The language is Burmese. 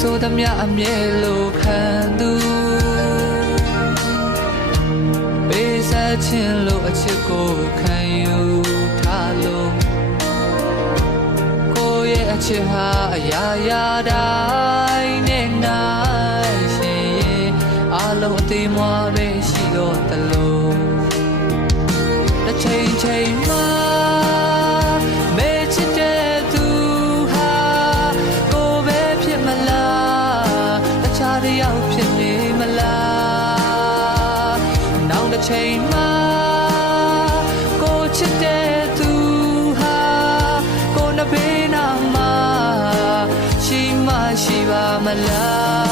ဆိုသမျှအမြဲလိုခံသူပေးစားခြင်းလို့အချစ်ကိုခံယူထားလို့ကိုယ့်ရဲ့အချစ်ဟာအရာရာတိုင်းနဲ့နိုင်ရှင်ရင်အလုံးအသေးမွားပဲရှိတော့တလို့တစ်ချိန်ချိန်မှာမေ့ချစ်တဲ့သူဟာကိုယ်ပဲဖြစ်မလားတခြားတစ်ယောက်ဖြစ်နေမလားနောက်တစ်ချိန်မှာကိုချစ်တဲ့သူဟာကိုယ်နှဘေးနာမှာရှိမှရှိပါမလား